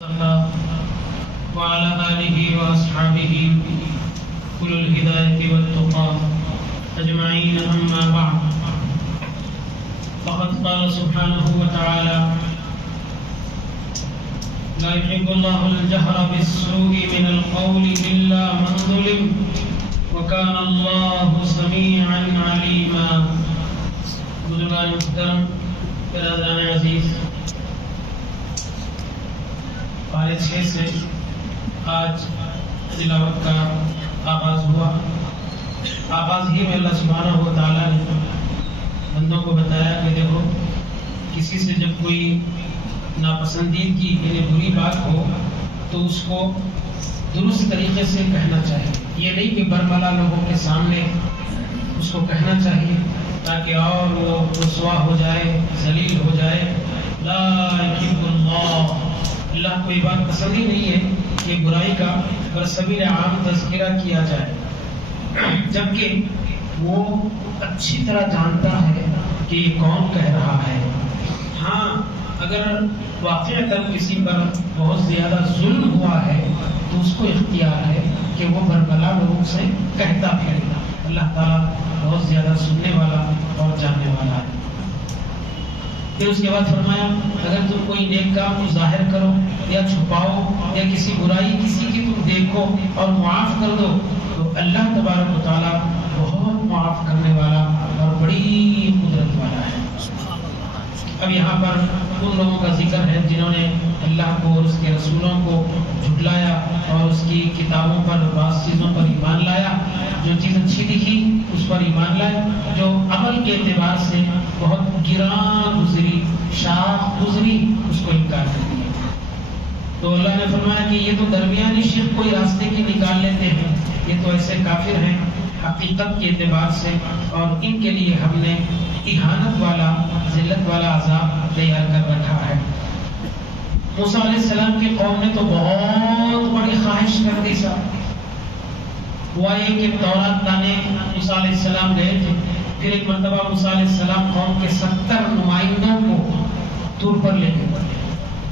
وعلى آله وأصحابه أولو الهداية والتقى أجمعين أما بعد فقد قال سبحانه وتعالى لا يحب الله الجهر بالسوء من القول إلا من ظلم وكان الله سميعا عليما بزرگان محترم برادران عزیز پارے 6 سے آج تلاوت کا آغاز ہوا. آغاز ہی میں اللہ سبحانہ و تعالیٰ نے بندوں کو بتایا کہ دیکھو کسی سے جب کوئی ناپسندیدگی یعنی بری بات ہو تو اس کو درست طریقے سے کہنا چاہیے. یہ نہیں کہ برملا لوگوں کے سامنے اس کو کہنا چاہیے تاکہ اور وہ رسوا ہو جائے, ذلیل ہو جائے. لا یحب اللہ کو یہ بات پسند ہی نہیں ہے کہ برائی کا برسبیل عام تذکرہ کیا جائے, جبکہ وہ اچھی طرح جانتا ہے کہ یہ کون کہہ رہا ہے. ہاں اگر واقعتاً کسی پر بہت زیادہ ظلم ہوا ہے تو اس کو اختیار ہے کہ وہ بربلا لوگوں سے کہتا پھرے. اللہ تعالیٰ بہت زیادہ سننے والا اور جاننے والا ہے. پھر اس کے بعد فرمایا اگر تم کوئی نیک کام کو ظاہر کرو یا چھپاؤ یا کسی برائی کسی کی تم دیکھو اور معاف کر دو تو اللہ تبارک و تعالیٰ بہت معاف کرنے والا اور بڑی قدرت والا ہے. اب یہاں پر ان لوگوں کا ذکر ہے جنہوں نے اللہ کو اور اس کے رسولوں کو جھٹلایا اور اس کی کتابوں پر بعض چیزوں پر ایمان لایا. جو چیز اچھی دکھی اس پر ایمان لائے, جو عمل کے اعتبار سے بہت گراں گزری, شاخ گزری, اس کو انکار کر دیا. تو اللہ نے فرمایا کہ یہ تو درمیانی شرک کوئی راستے کی نکال لیتے ہیں, یہ تو ایسے کافر ہیں حقیقت کے اعتبار سے, اور ان کے لیے ہم نے اہانت والا ذلت والا عذاب تیار کر رکھا ہے. موسیٰ علیہ السلام کی قوم نے تو بہت بڑی خواہش کر دی. ہوا یہ کہ تورات لانے موسیٰ علیہ السلام گئے تھے. پھر ایک مرتبہ موسیٰ علیہ السلام قوم کے 70 نمائندوں کو طور پر لے گئے.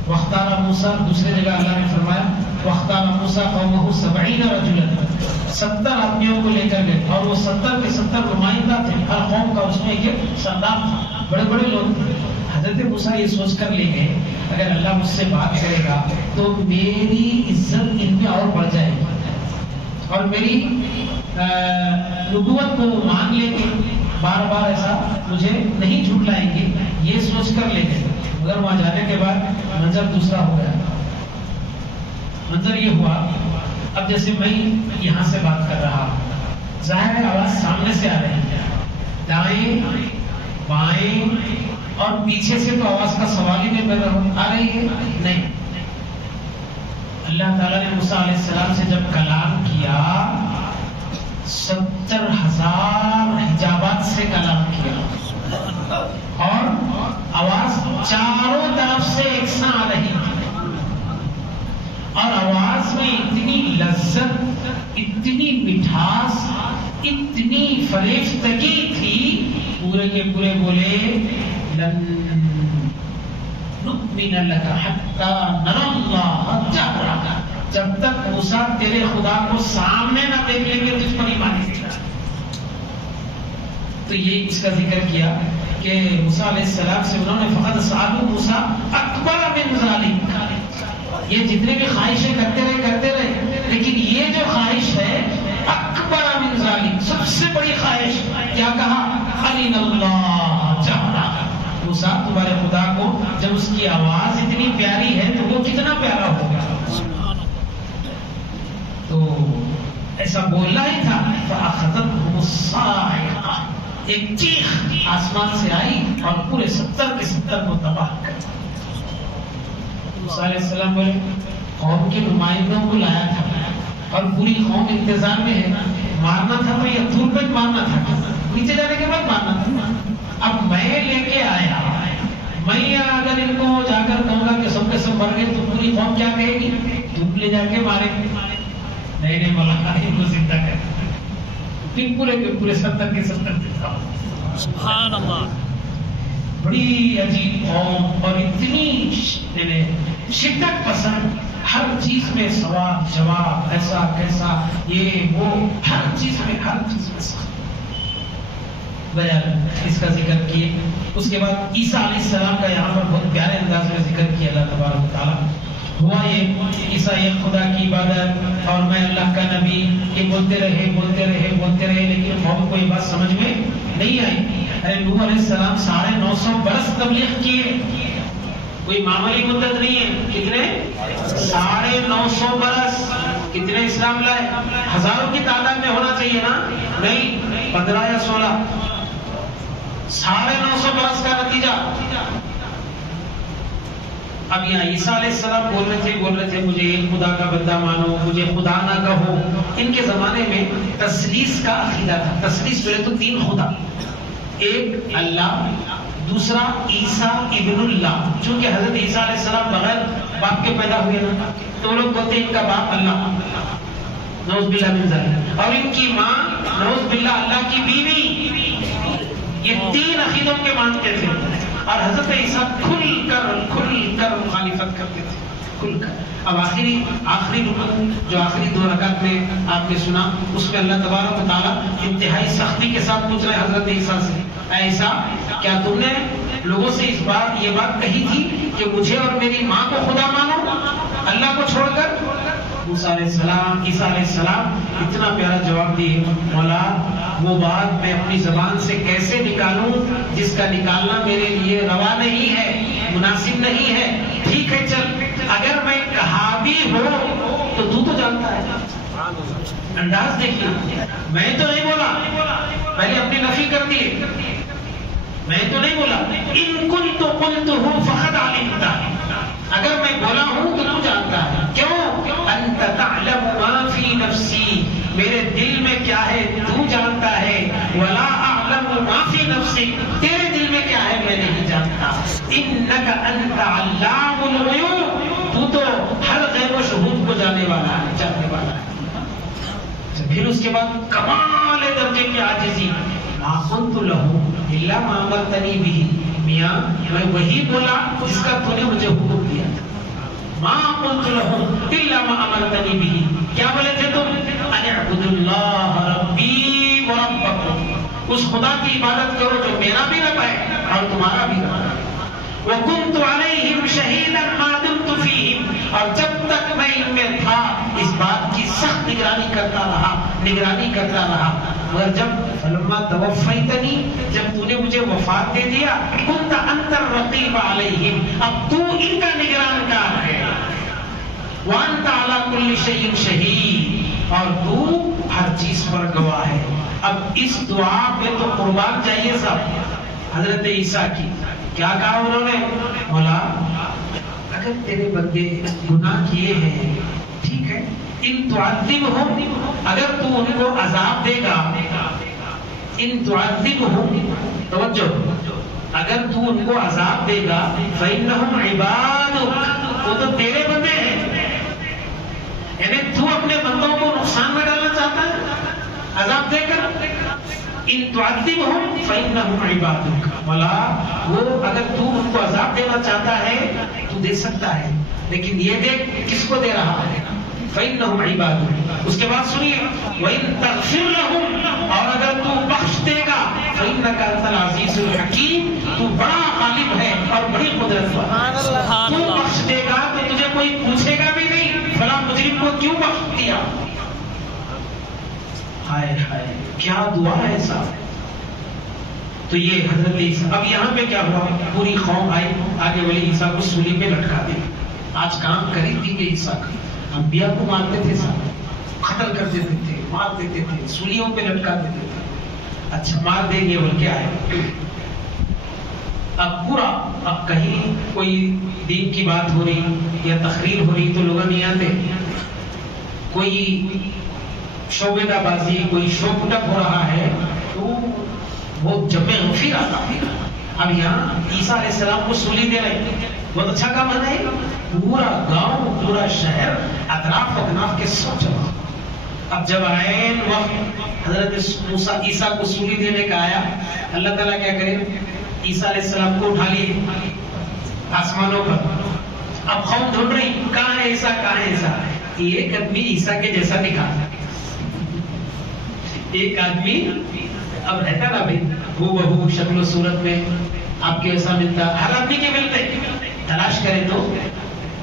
واختار موسیٰ, دوسرے جگہ اللہ نے فرمایا واختار موسیٰ قومہ 70 رجلا, 70 آدمیوں کو لے کر گئے, اور وہ 70 کے 70 نمائندہ تھے. ہر قوم کا اس میں ایک سردار تھا, بڑے بڑے لوگ تھے. حضرت موسیٰ یہ سوچ کر لے گئے اگر اللہ مجھ سے بات کرے گا تو میری عزت ان میں اور بڑھ جائے گی اور میری نبوت کو مان لیں گے, بار بار ایسا مجھے نہیں جھٹلائیں گے. یہ سوچ کر لے گئے. مگر وہاں جانے کے بعد منظر دوسرا ہو گیا. منظر یہ ہوا اب جیسے میں یہاں سے بات کر رہا ہوں, ظاہر ہے آواز سامنے سے آ رہی ہے, دائیں بائیں اور پیچھے سے تو آواز کا سوال ہی نہیں پیدا آ رہی ہے. نہیں, اللہ تعالیٰ نے موسیٰ علیہ السلام سے جب کلام کیا 70,000 حجابات سے کلام کیا, اور آواز چاروں طرف سے یکساں آ رہی تھی, اور آواز میں اتنی لذت, اتنی مٹھاس, اتنی فریفتگی تھی, پورے کے پورے بولے لن نؤمن لک حتی نری اللہ جہرا, جب تک موسیٰ تیرے خدا کو سامنے نہ دیکھ لیں گے تجھ پر ایمان نہیں لانا. تو یہ اس کا ذکر کیا کہ موسیٰ علیہ السلام سے انہوں نے فقط سألوا موسیٰ اکبر من ذالک, یہ جتنے بھی خواہشیں کرتے رہے, لیکن یہ جو خواہش ہے اکبر من ذالک, سب سے بڑی خواہش, کیا کہا ارنا اللہ جہرا, موسیٰ تمہارے خدا کو جب اس کی آواز اتنی پیاری ہے تو وہ کتنا پیارا ہوگا. تو ایسا بولنا ہی تھا. فأخذتهم الصاعقہ, ایک چیخ آسمان سے آئی اور پورے 70 کے 70 کو تباہ کر دیا. موسیٰ علیہ السلام بولے قوم کے نمائندوں کو لایا تھا اور پوری قوم انتظار میں ہے, مارنا تھا تو یہ دور پہ مارنا تھا, نیچے جانے کے بعد مارنا تھا. اب میں لے کے آیا, میں اگر ان کو جا کر کہوں گا کہ سب کے سب مر گئے تو پوری قوم کیا کہے گی, دھوپ لے جا کے مارے گی. نہیں مولا ان کو زندہ کر, پھر پورے کے پورے 70 کے 70 سبحان اللہ. بڑی عجیب قوم اور اتنی شدت پسند، ہر چیز میں سوال جواب، ایسا کیسا، یہ وہ، ہر چیز میں سخت۔ بیان اس کا ذکر کیے۔ اس کے بعد عیسیٰ علیہ السلام کا یہاں پر بہت پیارے انداز میں ذکر کیا اللہ تبارک و تعالیٰ۔ ہوا یہ عیسیٰ یہ خدا کی عبادت اور میں اللہ کا نبی، یہ بولتے رہے لیکن قوم کو یہ بات سمجھ میں نہیں آئی۔ ارے نوح علیہ السلام 950 برس تبلیغ کیے، کوئی معمولی مدت نہیں ہے۔ کتنے؟ 950 برس۔ کتنے اسلام لائے؟ ہزاروں کی تعداد میں ہونا چاہیے نا، نہیں 15 یا 16۔ 950 برس کا نتیجہ۔ اب یہاں عیسیٰ علیہ السلام بول رہے تھے مجھے ایک خدا کا بندہ مانو، مجھے خدا نہ کہو۔ ان کے زمانے میں تثلیث کا عقیدہ تھا۔ تثلیث پہلے تو 3 خدا، ایک اللہ، دوسرا عیسیٰ ابن اللہ، چونکہ حضرت عیسیٰ علیہ السلام بغیر باپ کے پیدا ہوئے نا، تو لوگ کہتے ہیں ان کا باپ اللہ، نعوذ باللہ من ذالک، اور ان کی ماں نعوذ باللہ اللہ کی بیوی۔ یہ 3 عقیدوں کے مانتے تھے، اور حضرت عیسیٰ کھل کر مخالفت کرتے تھے، کھل کر۔ اب آخری رکن جو آخری 2 رکعت میں آپ نے سنا، اس میں اللہ تبارک و تعالیٰ انتہائی سختی کے ساتھ پوچھ رہے حضرت عیسیٰ سے، اے عیسیٰ کیا تم نے لوگوں سے یہ بات کہی تھی کہ مجھے اور میری ماں کو خدا مانو اللہ کو چھوڑ کر؟ موسیٰ علیہ السلام، عیسیٰ علیہ السلام اتنا پیارا جواب دیے، مولا وہ بات میں اپنی زبان سے کیسے نکالوں جس کا نکالنا میرے لیے روا نہیں ہے، مناسب نہیں ہے۔ ٹھیک ہے چل، اگر میں کہا بھی ہو تو جانتا ہے۔ انداز دیکھیے، میں تو نہیں بولا، پہلے اپنی نفی کر دیے، میں تو نہیں بولا، ان کنت قلتہ فقد علمتہ، اگر میں بولا ہوں تو جانتا ہے۔ کیوں؟ انت تعلم ما فی نفسی، میرے دل میں کیا ہے تو جانتا ہے، ولا اعلم ما فی نفسی، تیرے دل میں کیا ہے میں نہیں جانتا۔ انک انت علام الغیوب، تو تو ہر غیب و شہود کو جاننے والا ہے۔ پھر اس کے بعد کمال درجے کی عاجزی، ما قلت لہ الا ما امرتنی بہ، میاں میں وہی بولا جس کا تو نے مجھے حکم دیا تھا۔ ما قلت لہ الا ما امرتنی بہ، کیا بولے تھے تم؟ ان اعبدوا اللہ ربی وربکم، اس خدا کی عبادت کرو جو میرا بھی رب ہے اور تمہارا بھی رب ہے۔ وَكُنْتُ عَلَيْهِمْ شَهِيدًا مَا دُمْتُ فِيهِمْ، اور جب تک میں ان میں تھا اس بات کی سخت نگرانی کرتا رہا، مگر جب فلما توفیتنی، جب تو نے مجھے وفات دے دیا، كُنْتَ أَنْتَ الرَّقِيبَ عَلَيْهِمْ، اب تو ان کا نگران کار ہے۔ وَأَنْتَ عَلَى كُلِّ شَيْءٍ شَهِيدٌ، اور تو ہر چیز پر گواہ ہے۔ اب اس دعا پہ تو قربان چاہیے صاحب حضرت عیسیٰ کی۔ کیا کہا انہوں نے؟ مولا اگر تیرے بندے گناہ کیے ہیں، ٹھیک ہے، ان تعذبہم، اگر تو ان کو عذاب دے گا، ان تعذبہم، توجہ، اگر تو ان کو عذاب دے گا، فإنہم عبادک، وہ تو تیرے بندے ہیں، یعنی تو اپنے بندوں کو نقصان میں ڈالنا چاہتا ہے عذاب دے کر؟ ان تعذبہم فإنہم عبادک، مولا وہ اگر تو ان کو عذاب دینا چاہتا ہے تو دے سکتا ہے، لیکن یہ دیکھ کس کو دے رہا ہے، فإنہم عبادک۔ اس کے بعد سنیے، وإن تغفر لهم، اور اگر تو بخش دے گا، فإنک انت العزیز الحکیم، تو بڑا غالب ہے اور بڑی قدرت والا، تو بخش دے گا تو تجھے کوئی پوچھے گا بھی نہیں فلاں مجرم کو کیوں بخش دیا۔ ہائے ہائے کیا دعا ہے صاحب۔ تو یہ حضرت عیسیٰ، اب یہاں پہ کیا ہوا، پوری قوم آئی، آگے والے عیسیٰ کو سولی پہ لٹکا دی۔ آج کام کری تھی کہ عیسیٰ کا، انبیاء کو مارتے تھے صاحب، قتل کر دیتے تھے، مار دیتے تھے، سولیوں پہ لٹکا دیتے تھے۔ اچھا مار دیں گے بول کے آئے، اب پورا، اب کہیں کوئی دین کی بات ہو رہی یا تقریر ہو رہی تو لوگ نہیں آتے، کوئی شعبے کا بازی، کوئی شو پٹک ہو رہا ہے تو وہ جمع غفیر آتا ہے۔ اب یہاں عیسیٰ علیہ السلام کو سولی دے رہے، بہت اچھا کام ہے، پورا گاؤں، پورا شہر، اطراف کے سب جمع۔ اب جب عین وقت حضرت موسیٰ عیسیٰ کو سولی دینے کا آیا، اللہ تعالیٰ کیا کرے، عیسیٰ علیہ السلام کو اٹھا لیے آسمانوں پر. اب قوم ڈھونڈ رہی کہاں ہے عیسیٰ, کہاں ہے عیسیٰ. ایک آدمی عیسیٰ کے جیسا دکھا, ایک آدمی اب رہتا نا بھائی ہو بہو شکل و صورت میں آپ کے ایسا ملتا, ہر آدمی کے ملتے, تلاش کریں تو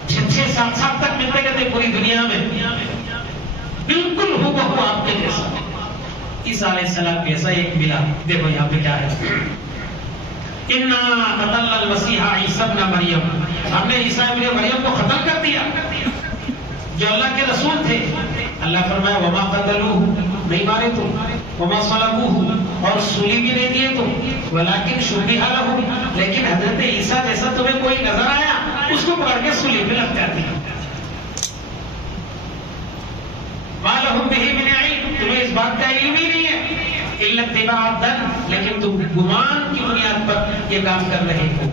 6-7 سال تک ملتے رہتے پوری دنیا میں, بالکل ہو بہو آپ کے جیسا. عیسیٰ علیہ السلام کیسا ایک ملا. دیکھو یہاں پہ کیا ہے, اِنَّا قَتَلْنَا الْمَسِيحَ عِيسَى ابْنَ مَرْيَمَ, ہم نے عیسیٰ ابن مریم کو قتل کر دیا جو اللہ کے رسول تھے. اللہ فرمایا وَمَا قَتَلُوهُ, نہیں مارے تم, وَمَا صَلَبُوهُ, اور سولی بھی نہیں دیے تم, وَلَكِنْ شُبِّهَ لَهُمْ, لیکن حضرت عیسیٰ جیسا تمہیں کوئی نظر آیا اس کو پکڑ کے سولی پہ لٹکا دیا. مَا لَهُمْ بِهِ مِنْ عِلْمٍ, تمہیں اس بات کا علم ہی نہیں ہے, إِلَّا اتِّبَاعَ الظَّنِّ, لیکن تم گمان کی بنیاد پر یہ کام کر رہے ہو.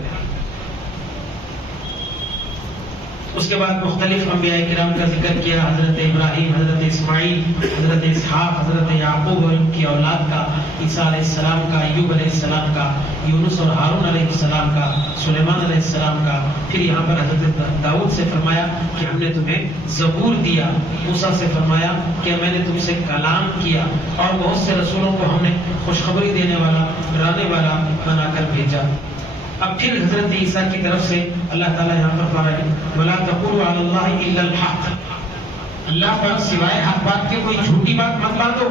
اس کے بعد مختلف انبیاء کرام کا ذکر کیا, حضرت ابراہیم, حضرت اسماعیل, حضرت اسحاق, حضرت یعقوب اور ان کی اولاد کا, عیسیٰ علیہ السلام کا, ایوب علیہ السلام کا, یونس اور ہارون علیہ السلام کا, سلیمان علیہ السلام کا. پھر یہاں پر حضرت داؤد سے فرمایا کہ ہم نے تمہیں زبور دیا, موسیٰ سے فرمایا کہ میں نے تم سے کلام کیا, اور بہت سے رسولوں کو ہم نے خوشخبری دینے والا, ڈرانے والا بنا کر بھیجا. اب پھر حضرت عیسیٰ کی طرف سے اللہ تعالیٰ یہاں پر فرما رہے ہیں وَلَا تَقُولُوا عَلَى اللَّهِ إِلَّا الْحَقَّ, اللہ پر سوائے حق بات کے کوئی جھوٹی بات مت باندھو.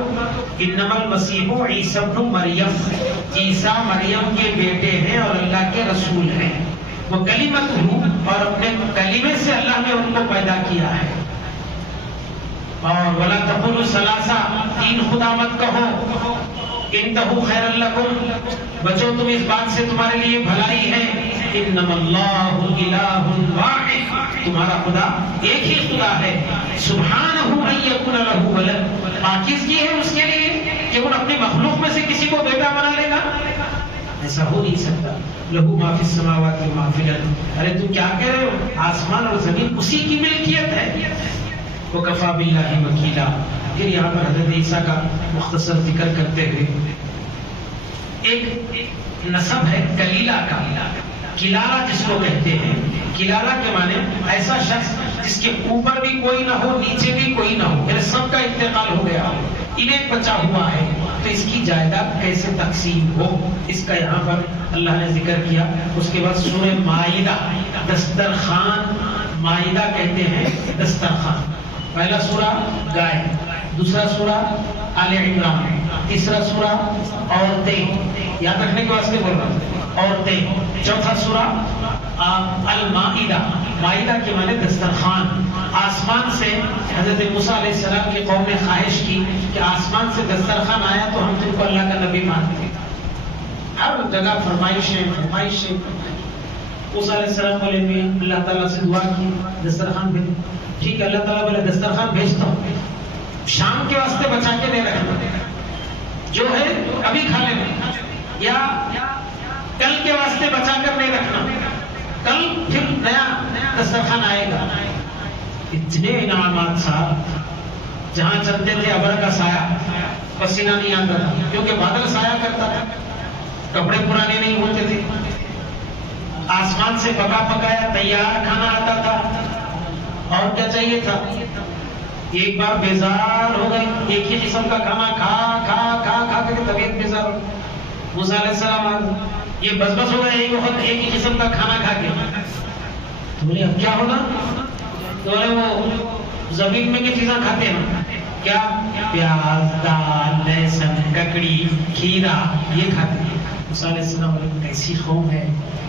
إِنَّمَا الْمَسِيحُ عِيسَى ابْنُ مَرْيَمَ, عیسیٰ مریم کے بیٹے ہیں اور اللہ کے رسول ہیں. وَكَلِمَتُهُ, اور اپنے کلمے سے اللہ نے ان کو پیدا کیا ہے. اور وَلَا تَقُولُوا ثَلَاثَةٌ, 3 خدا مت کہو. انتہو خیر لکم, بچو تم اس بات سے تمہارے لیے بھلائی ہے. انما اللہ الہ واحد, تمہارا خدا ایک ہی خدا ہے. سبحانہ ان یکون لہ ولد, پاکیزگی ہے اس کے لیے کہ وہ اپنی مخلوق میں سے کسی کو بیٹا بنا لے گا, ایسا ہو نہیں سکتا. لہو ما فی السماوات و ما فی الارض, ارے تم کیا کہہ رہے ہو, آسمان اور زمین اسی کی ملکیت ہے. وَكَفَى بِاللَّهِ وَكِيلًا. پھر یہاں پر حضرت عیسیٰ کا مختصر ذکر کرتے ہوئے ایک نسب ہے کلیلہ کا, کلالہ جس کو کہتے ہیں. کلالہ کے معنی ایسا شخص جس کے اوپر بھی کوئی نہ ہو, نیچے بھی کوئی نہ ہو, میرے سب کا انتقال ہو گیا, انہیں بچا ہوا ہے, تو اس کی جائیداد کیسے تقسیم ہو, اس کا یہاں پر اللہ نے ذکر کیا. اس کے بعد سورہ مائدہ, دسترخوان, مائدہ کہتے ہیں دسترخوان. پہلا سورہ گائے, دوسرا سورہ آل عمران, تیسرا سورہ عورتیں, یاد رکھنے کے واسطے بول رہا ہوں, عورتیں. چوتھا سورہ المائدہ, مائدہ کے معنی دسترخوان. آسمان سے حضرت موسیٰ علیہ السلام کی قوم نے خواہش کی کہ آسمان سے دسترخوان آیا تو ہم تم کو اللہ کا نبی مانتے. ہر جگہ فرمائشیں فرمائشیں. موسیٰ علیہ السلام بولے میں اللہ تعالیٰ سے دعا کی دسترخوان بھیج. ٹھیک ہے, اللہ تعالیٰ بولے دسترخوان بھیجتا ہوں, شام کے واسطے بچا کے نہیں رکھنا, جو ہے ابھی کھا لینا, یا کل کے واسطے بچا کر نہیں رکھنا, کل پھر نیا دسترخوان آئے گا. اتنے انعامات صاحب, جہاں چلتے تھے ابر کا سایہ, پسینہ نہیں آتا تھا کیونکہ بادل سایہ کرتا تھا, کپڑے پرانے نہیں ہوتے تھے, آسمان سے پکا پکایا تیار کھانا آتا تھا. اور کیا چاہیے تھا, ایک بار بیزار ہو گئے, ایک ہی قسم کا کھانا کھا کھا کھا کھا کے طبیعت بیزار ہو. موسیٰ علیہ السلام یہ بس بس ہو گیا ایک وقت ایک ہی قسم کا کھانا کھا کے. تو بولے اب کیا ہوگا, تو بولے وہ زمین میں کی چیزیں کھاتے ہیں, کیا پیاز, دال, لہسن, ککڑی, کھیرا, یہ کھاتے ہیں. موسیٰ علیہ السلام علیہ کیسی قوم ہے,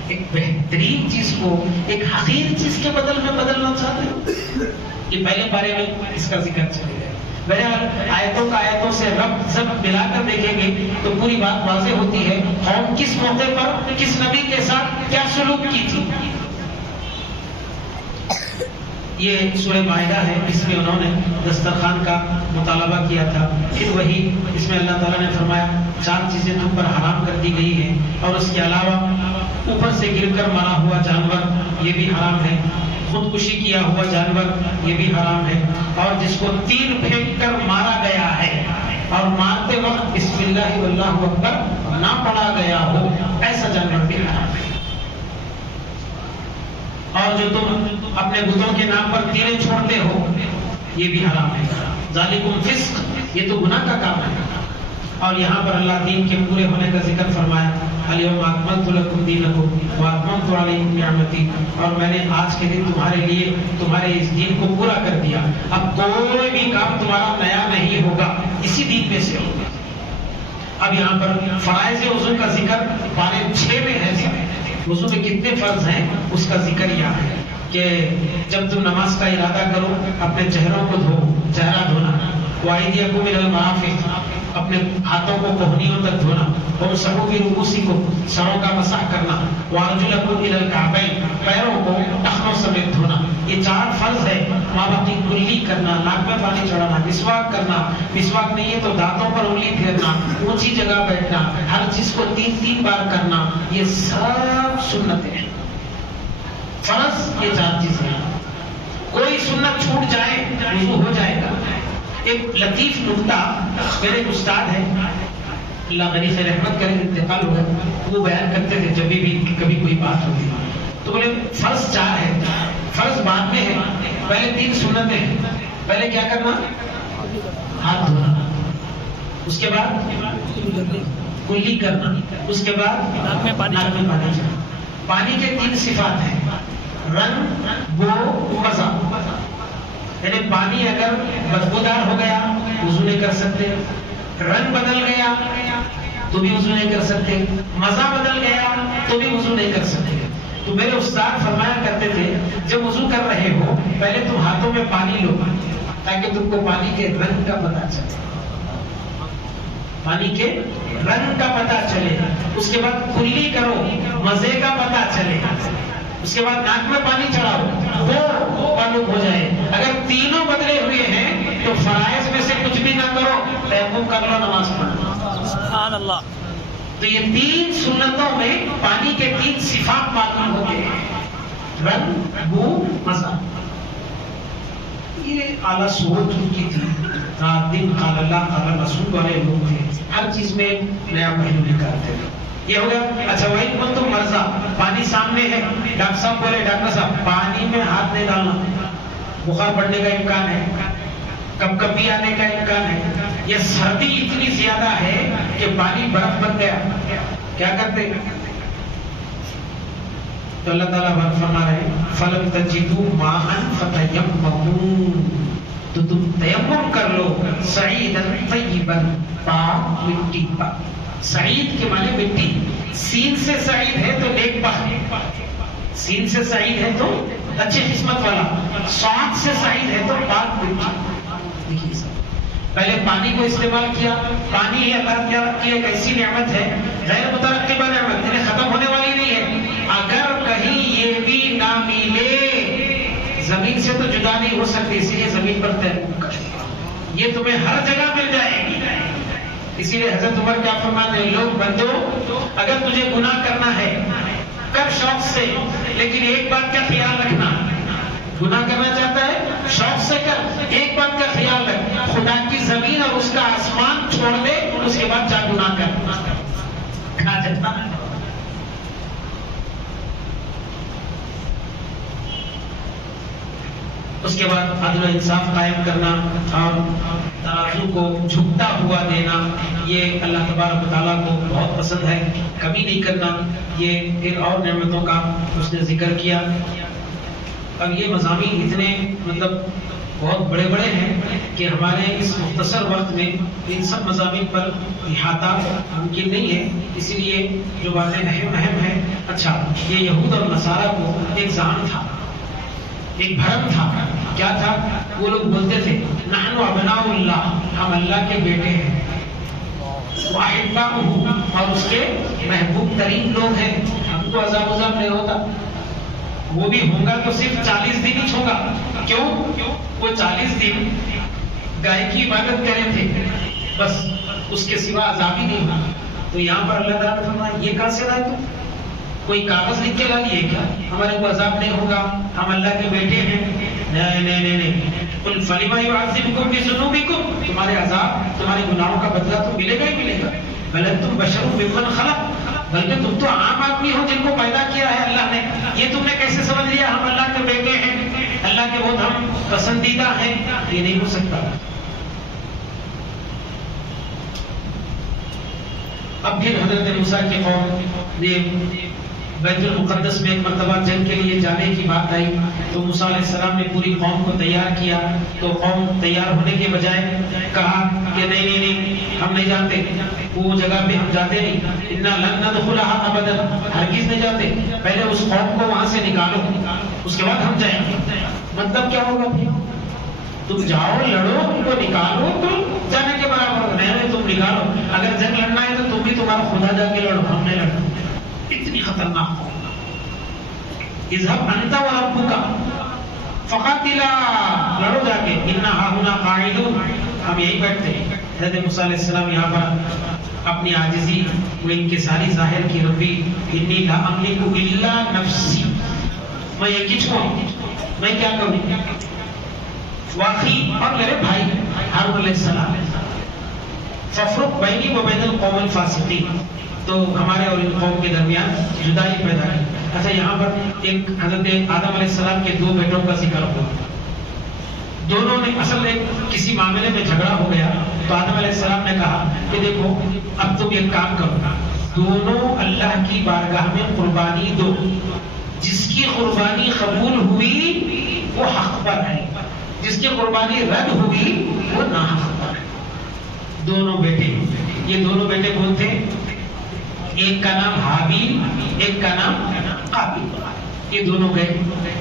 ایک بہترین چیز کو ایک حقیر چیز کے بدل میں بدلنا چاہتے ہیں. یہ پہلے بارے میں اس کا ذکر چلے گئے. بہرحال آیتوں کا آیتوں سے رب سب ملا کر دیکھیں گے تو پوری بات واضح ہوتی ہے قوم کس موقع پر کس نبی کے ساتھ کیا سلوک کی تھی. یہ سورہ مائدہ ہے, اس میں انہوں نے دسترخوان کا مطالبہ کیا تھا. پھر وہی اس میں اللہ تعالیٰ نے فرمایا 4 چیزیں تم پر حرام کر دی گئی ہیں, اور اس کے علاوہ اوپر سے گر کر مرا ہوا جانور یہ بھی حرام ہے, خودکشی کیا ہوا جانور یہ بھی حرام ہے, اور جس کو تیر پھینک کر مارا گیا ہے اور مارتے وقت بسم اللہ واللہ اکبر نہ پڑھا گیا ہو ایسا جانور بھی حرام ہے. اور جو تم اپنے بتوں کے نام پر تیریں چھوڑتے ہو یہ بھی حرام ہے. ذالکم فسق، یہ تو گناہ کا کام ہے. اور یہاں پر اللہ دین کے پورے ہونے کا ذکر فرمایا، الیوم اکملت لکم دینکم واتممت علیکم نعمتی، اور میں نے آج کے دن تمہارے لیے تمہارے اس دین کو پورا کر دیا. اب کوئی بھی کام تمہارا نیا نہیں ہوگا، اسی دین میں سے ہوگا. اب یہاں پر فرائض وضو کا ذکر پارے 6 میں ہے. وضو میں کتنے فرض ہیں اس کا ذکر یہاں ہے کہ جب تم نماز کا ارادہ کرو اپنے چہروں کو دھو، چہرہ دھونا. وَأَيْدِيَكُمْ إِلَى الْمَرَافِقِ، اپنے ہاتھوں کو کوہنیوں تک دھونا. وَامْسَحُوا بِرُؤُوسِكُمْ، سروں کا مسح کرنا. وَأَرْجُلَكُمْ إِلَى الْكَعْبَيْنِ، پیروں کو ٹخنوں سمیت دھونا. یہ 4 فرض ہے. مابقی کلی کرنا، ناک میں پانی چڑھانا، مسواک کرنا، مسواک نہیں ہے تو دانتوں پر انگلی پھیرنا، اونچی جگہ بیٹھنا، ہر چیز کو 3 بار کرنا، یہ سب سنتیں ہیں. فرض یہ 4 چیزیں ہیں. کوئی سنت چھوٹ جائے وضو ہو جائے گا. ایک لطیف نکتہ میرے ایک استاد ہے، اللہ غنی سے رحمت کرے، انتقال ہو گیا، وہ بیان کرتے تھے جب بھی کبھی کوئی بات ہوتی تو بولے فرض 4 ہے، فرض بعد میں ہے، پہلے 3 سنتیں ہیں. پہلے کیا کرنا؟ ہاتھ دھونا، اس کے بعد کلی کرنا، اس کے بعد ناک میں پانی چڑھانا. پانی کے 3 صفات ہیں، رنگ، بو، مزہ. یعنی پانی اگر بدبودار ہو گیا وضو نہیں کر سکتے، رنگ بدل گیا تو بھی وضو نہیں کر سکتے، مزہ بدل گیا تو بھی وضو نہیں کر سکتے. تو میرے استاد فرمایا کرتے تھے جب وضو کر رہے ہو پہلے تم ہاتھوں میں پانی لو تاکہ تم کو پانی کے رنگ کا پتہ چلے، پانی کے رنگ کا پتہ چلے. اس کے بعد کلی کرو، مزے کا پتہ چلے. اس کے بعد ناک میں پانی چڑھاؤ، وہ معلوم ہو جائے. اگر تینوں بدلے ہوئے ہیں تو فرائض میں سے کچھ بھی نہ کرو، تیمم کر لو، نماز پڑھو. سبحان اللہ. تو یہ 3 سنتوں میں پانی کے 3 صفات معلوم ہوتے ہیں، رنگ، بو، مزہ. یہ اعلیٰ سوچ ان کی تھی، رات دن قال اللہ قال رسول والے لوگ تھے، ہر چیز میں نیا پہلو نکالتے تھے. یہ ہو گیا. اچھا وہی کون تو مرضا، پانی سامنے ہے، ڈاکٹر صاحب بولے ڈاکٹر صاحب پانی میں ہاتھ نہیں ڈالنا، بخار پڑنے کا امکان ہے، کب کبھی آنے کا امکان ہے. یہ سردی اتنی زیادہ ہے کہ پانی برف بن گیا، کیا کرتے؟ تو اللہ تعالیٰ فرما رہے ہیں فَلَمْ تَجِدُوا مَاءً فَتَيَمَّمُوا، تو تم تیمم کر لو صعیدًا طیبًا، پاک مٹی پر. سعید کے معنی مٹی، سین سے سعید ہے تو نیک بخت، سین سے سعید ہے تو اچھی قسمت والا، صاد سے سعید ہے تو پاک مٹی. پہلے پانی کو استعمال کیا. پانی ہی اللہ کی ایک ایسی نعمت ہے غیر مترقبہ نعمت، یعنی ختم ہونے والی نہیں ہے. اگر کہیں یہ بھی نہ ملے زمین سے تو جدا نہیں ہو سکتی، اسی لیے زمین پر تیمم کر، یہ تمہیں ہر جگہ مل جائے گی. اسی لیے حضرت عمر کیا فرماتے ہیں، لوگ بندو اگر تجھے گناہ کرنا ہے کر شوق سے، لیکن ایک بات کا خیال رکھنا، گناہ کرنا چاہتا ہے شوق سے کر، ایک بات کا خیال رکھ، خدا کی زمین اور اس کا آسمان چھوڑ دے، اس کے بعد جا گناہ کر، کھا جاتا ہے. اس کے بعد عدل و انصاف قائم کرنا اور ترازو کو جھکتا ہوا دینا، یہ اللہ تبارک و تعالیٰ کو بہت پسند ہے. کمی نہیں کرنا، یہ پھر اور نعمتوں کا اس نے ذکر کیا. اب یہ مضامین اتنے بہت بڑے بڑے ہیں کہ ہمارے اس مختصر وقت میں ان سب مضامین پر احاطہ ممکن نہیں ہے، اسی لیے جو باتیں اہم ہیں. اچھا، یہ یہود اور نصارہ کو ایک ذہن تھا، ایک بھرم تھا. کیا تھا؟ وہ لوگ بولتے تھے نحن ابناء اللہ، ہم اللہ کے بیٹے ہیں، واحباؤہ، اور اس کے محبوب ترین لوگ ہیں، ہم کو عذاب نہیں ہوتا. وہ بھی ہوگا تو صرف 40 دن ہی ہوگا. کیوں؟ وہ 40 دن گائے کی عبادت کرے تھے، بس اس کے سوا عذاب ہی نہیں ہوگا. تو یہاں پر اللہ تعالیٰ نے فرمایا یہ کہاں سے لائے تم؟ کوئی کاغذ لکھ کے لا لیے کیا؟ ہمارے کو عذاب نہیں ہوگا، ہم اللہ کے بیٹے ہیں. نہیں قل فلما يعذبكم بذنوبكم، تمہارے عذاب تمہارے گناہوں کا بدلہ تو ملے گا ہی ملے گا. بل انتم بشر ممن خلق، بلکہ تم تو عام آدمی ہو جن کو پیدا کیا ہے اللہ نے. یہ تم نے کیسے سمجھ لیا ہم اللہ کے بیٹے ہیں، اللہ کے بہت ہم پسندیدہ ہیں؟ یہ نہیں ہو سکتا. اب پھر حضرت موسیٰ کی قوم نے بیت المقدس میں ایک مرتبہ جنگ کے لیے جانے کی بات آئی تو موسیٰ علیہ السلام نے پوری قوم کو تیار کیا. تو قوم تیار ہونے کے بجائے کہا کہ نہیں ہم نہیں جانتے، وہ جگہ پہ ہم جاتے نہیں. انا لن ندخلها ابدا، ہرگز نہیں جاتے. پہلے اس قوم کو وہاں سے نکالو، اس کے بعد ہم جائیں گے. مطلب کیا ہوگا؟ تم جاؤ لڑو، ان کو نکالو، تم جانے کے برابر. نہیں تم نکالو، اگر جنگ لڑنا ہے تو تم بھی تمہارا خدا جا کے لڑو، ہم نہیں لڑنا. اتنی خطرناک قوم. اذهب انت وربك فقاتلا، لڑو جا کے. انا هاهنا قاعدون، ہم یہی بیٹھتے ہیں. حضرت موسیٰ علیہ السلام یہاں پر اپنی عاجزی وہ ان کے ساری ظاہر کی، ربی انی لا املک الا نفسی، میں یہ کچھ ہوں، میں کیا کروں. واقعی اور میرے بھائی ہارون علیہ السلام، ففرق بینی و بین القوم الفاسقین، تو ہمارے اور ان قوم کے درمیان جدائی پیدا کی. اچھا یہاں پر ایک حضرت آدم علیہ السلام کے دو بیٹوں کا ذکر ہوا. دونوں نے اصل ایک کسی معاملے میں جھگڑا ہو گیا تو آدم علیہ السلام نے کہا کہ دیکھو اب تم ایک کام کرو، دونوں اللہ کی بارگاہ میں قربانی دو، جس کی قربانی قبول ہوئی وہ حق پر ہے، جس کی قربانی رد ہوئی وہ ناحق پر ہے. دونوں بیٹے، یہ دونوں بیٹے کون تھے؟ ایک کا نام حابیل، ایک کا نام قابیل. یہ دونوں گئے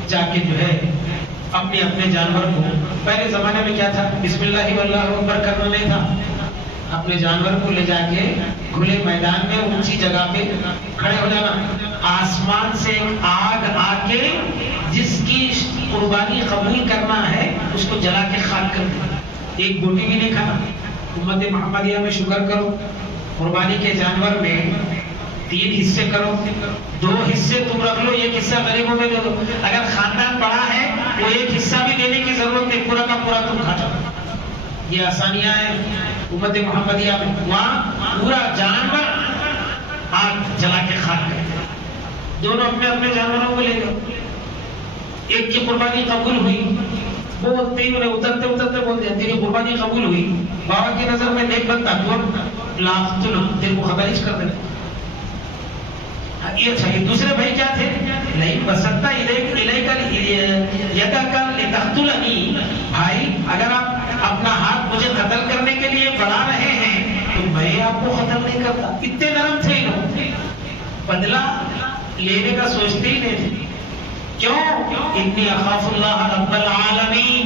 جا کے جو ہے اپنے اپنے جانور کو، پہلے زمانے میں کیا تھا، بسم اللہ واللہ اکبر کرنا نہیں تھا، اپنے جانور کو لے جا کے کھلے میدان میں اونچی جگہ پہ کھڑے ہو جانا. آسمان سے آگ آ کے جس کی قربانی قبول کرنا ہے اس کو جلا کے خاک کر دینا. ایک بوٹی بھی نہیں کھانا. امت محمدیہ میں شکر کرو، قربانی کے جانور میں 3 حصے کرو، 2 حصے تم رکھ لو، ایک حصہ غریبوں میں دے دو. اگر خاندان بڑا ہے وہ ایک حصہ بھی دینے کی ضرورت نہیں، پورا کا پورا تم کھا جاؤ. یہ آسانیاں ہیں امت محمدیہ میں. وہاں پورا جانور آگ جلا کے خاک کر. دونوں اپنے اپنے جانوروں کو لے گئے. ایک کی قربانی قبول ہوئی، وہ انہیں اترتے اترتے بول دیا تیری قربانی قبول ہوئی، بابا کی نظر میں نیک بنتا، تو لاکھ تیرے کو خبرش کر دینا. یہ اچھا. یہ دوسرے بھائی کیا تھے؟ نہیں بسطتا لتقتلنی، بھائی اگر آپ اپنا ہاتھ مجھے قتل کرنے کے لیے بڑھا رہے ہیں تو میں آپ کو قتل نہیں کرتا. اتنے نرم تھے لوگ، بدلہ لینے کا سوچتے ہی نہیں تھے. کیوں؟ انی اخاف اللہ رب العالمین،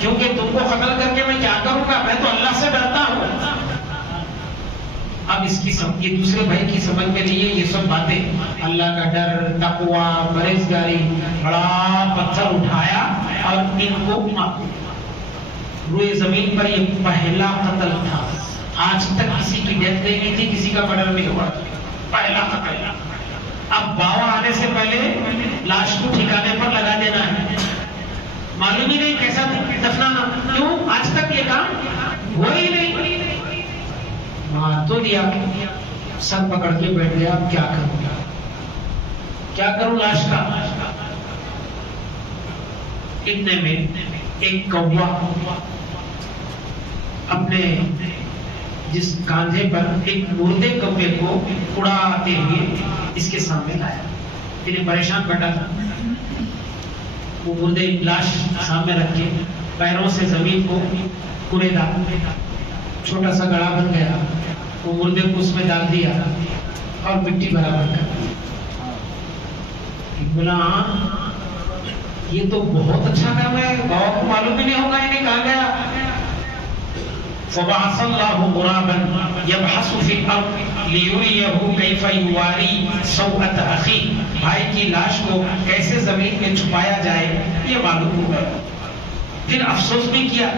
کیونکہ تم کو قتل کر کے میں کیا کروں گا، میں تو اللہ سے ڈرتا ہوں. اب اس کی یہ دوسرے بھائی کی سمجھ میں نہیں ہے یہ سب باتیں. اللہ کا ڈر، تقوی، پرہیزگاری، بڑا پتھر اٹھایا اور ان کو مارا. روئے زمین پر یہ پہلا قتل تھا. آج تک کسی کی ڈیتھ نہیں ہوئی تھی، کسی کا مرڈر نہیں ہوا، پہلا قتل. اب باوا آنے سے پہلے لاش کو ٹھکانے پر لگا دینا ہے. معلوم ہی نہیں کیسا دفنانا. کیوں؟ آج تک یہ کام ہوا ہی نہیں. مار تو دیا، سر پکڑ کے بیٹھ گیا. اب کیا کروں، کیا کروں لاش کا. اتنے میں ایک کوا اپنے جس کاندھے پر ایک مردے کوے کو اڑاتے ہوئے اس کے سامنے لایا. انہیں پریشان بیٹھا تھا. وہ مردے لاش سامنے رکھ کے پیروں سے زمین کو کوریدا، چھوٹا سا گڑھا بن گیا. وہ مردے کو اس میں ڈال دیا اور مٹی برابر کر دی. بولا یہ تو بہت اچھا کام ہے، بابا کو معلوم ہی نہیں ہوگا انہیں کہا گیا. فبعث اللہ غرابا یبحث فی الارض لیریہ کیف یواری سوءۃ اخیہ، بھائی کی لاش کو کیسے زمین میں چھپایا جائے یہ معلوم ہو گیا. پھر افسوس بھی کیا،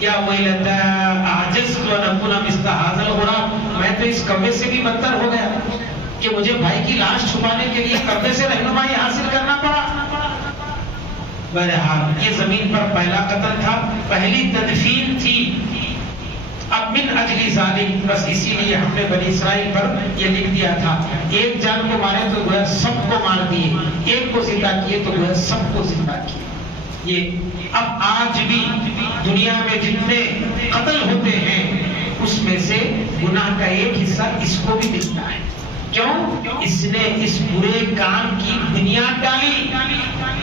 یا ویلتا اعجزت ان اکون مثل ھذا الغراب، میں تو اس کوے سے بھی بدتر ہو گیا کہ مجھے بھائی کی لاش چھپانے کے لیے کوے سے رہنمائی حاصل کرنا پڑا. بہرحال یہ زمین پر پہلا قتل تھا، پہلی تدفین تھی. اب من اجل ذالک، بس اسی لیے ہم نے بنی اسرائیل پر یہ لکھ دیا تھا، ایک جان کو مارے تو گویا سب کو مار دیے، ایک کو زندہ کیے تو گویا سب کو زندہ کیے. یہ اب آج بھی دنیا میں جتنے قتل ہوتے ہیں اس میں سے گناہ کا ایک حصہ اس کو بھی ملتا ہے. کیوں؟ اس نے اس برے کام کی بنیاد ڈالی.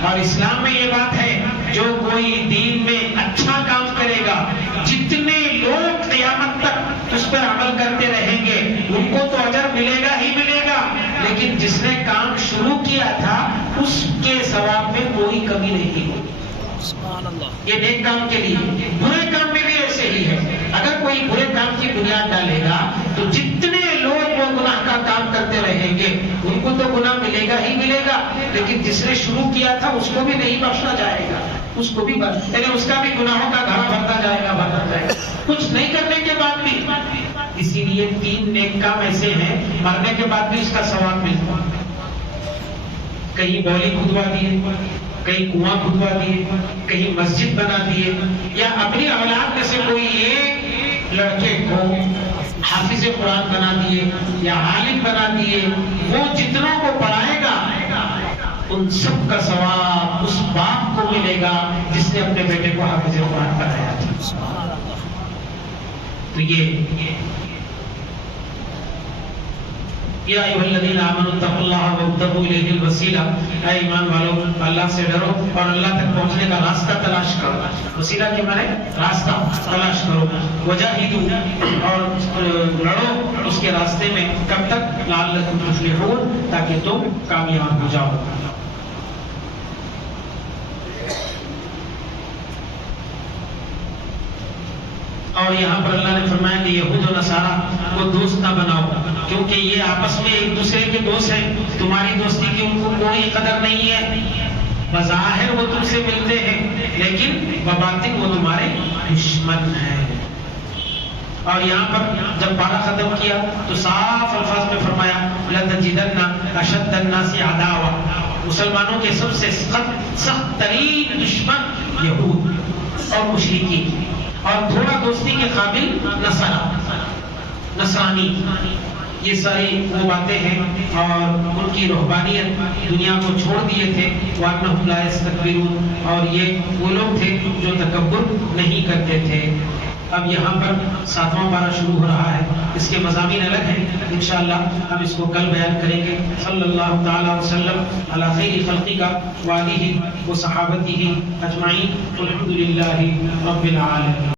اور اسلام میں یہ بات ہے، جو کوئی دین میں اچھا کام کرے گا، جتنے لوگ قیامت تک اس پر عمل کرتے رہیں گے ان کو تو اجر ملے گا ہی ملے گا، لیکن جس نے کام شروع کیا تھا اس کے ثواب میں کوئی کمی نہیں ہوگی. یہ نیک کام کے لیے. برے کام میں بھی ایسے ہی ہے. اگر کوئی برے کام کی بنیاد ڈالے گا تو جتنے لوگ وہ گناہ کا کام کرتے رہیں گے ان کو تو گناہ ملے گا ہی ملے گا، لیکن جس نے شروع کیا تھا اس کو بھی نہیں بخشا جائے گا، اس کو بھی یعنی اس کا بھی گناہوں کا گھڑا بھرتا جائے گا کچھ نہیں کرنے کے بعد بھی. اسی لیے 3 نیک کام ایسے ہیں مرنے کے بعد بھی اس کا ثواب ملتا. کہیں بولی کھدوا دیے، کہیں کنواں کھدوا دیے، کہیں مسجد بنا دیے، یا اپنی اولاد میں سے کوئی ایک لڑکے کو حافظ قرآن بنا دیے یا عالم بنا دیے، وہ جتنوں کو پڑھائے گا ان سب کا ثواب اس باپ کو ملے گا جس نے اپنے بیٹے کو حافظ قرآن بنایا تھا. تو یہ یا ایھا الذین آمنوا اتقوا اللہ وابتغوا الیہ الوسیلہ، اے ایمان والو اللہ سے ڈرو اور اللہ تک پہنچنے کا راستہ تلاش کرو. وسیلہ کے معنی راستہ تلاش کرو. وجاہدوا، اور لڑو اس کے راستے میں. کب تک؟ لعلکم تفلحون، تاکہ تم کامیاب ہو جاؤ. اور یہاں پر اللہ نے فرمایا کہ یہود و نصارہ کو دوست نہ بناؤ، کیونکہ یہ آپس میں ایک دوسرے کے دوست ہیں. تمہاری دوستی کی ان کو کوئی قدر نہیں ہے. بظاہر وہ تم سے ملتے ہیں لیکن بباطن وہ تمہارے دشمن ہیں. اور یہاں پر جب پارہ ختم کیا تو صاف الفاظ میں فرمایا لَتَجِدَنَّ أَشَدَّ النَّاسِ عَدَاوَةً، مسلمانوں کے سب سے سخت ترین دشمن یہود اور مشرکین، اور تھوڑا دوستی کے قابل نصرانی. یہ ساری وہ باتیں ہیں، اور ان کی رہبانیت دنیا کو چھوڑ دیے تھے. وَأَنَّهُمْ لَا يَسْتَكْبِرُونَ، اور یہ وہ لوگ تھے جو تکبر نہیں کرتے تھے. اب یہاں پر 7واں پارہ شروع ہو رہا ہے، اس کے مضامین الگ ہیں، انشاءاللہ ہم اس کو کل بیان کریں گے. صلی اللہ تعالی وسلم علی خیر خلقہ وآلہ وصحابتہ اجمعین، والحمد للہ رب العالمین.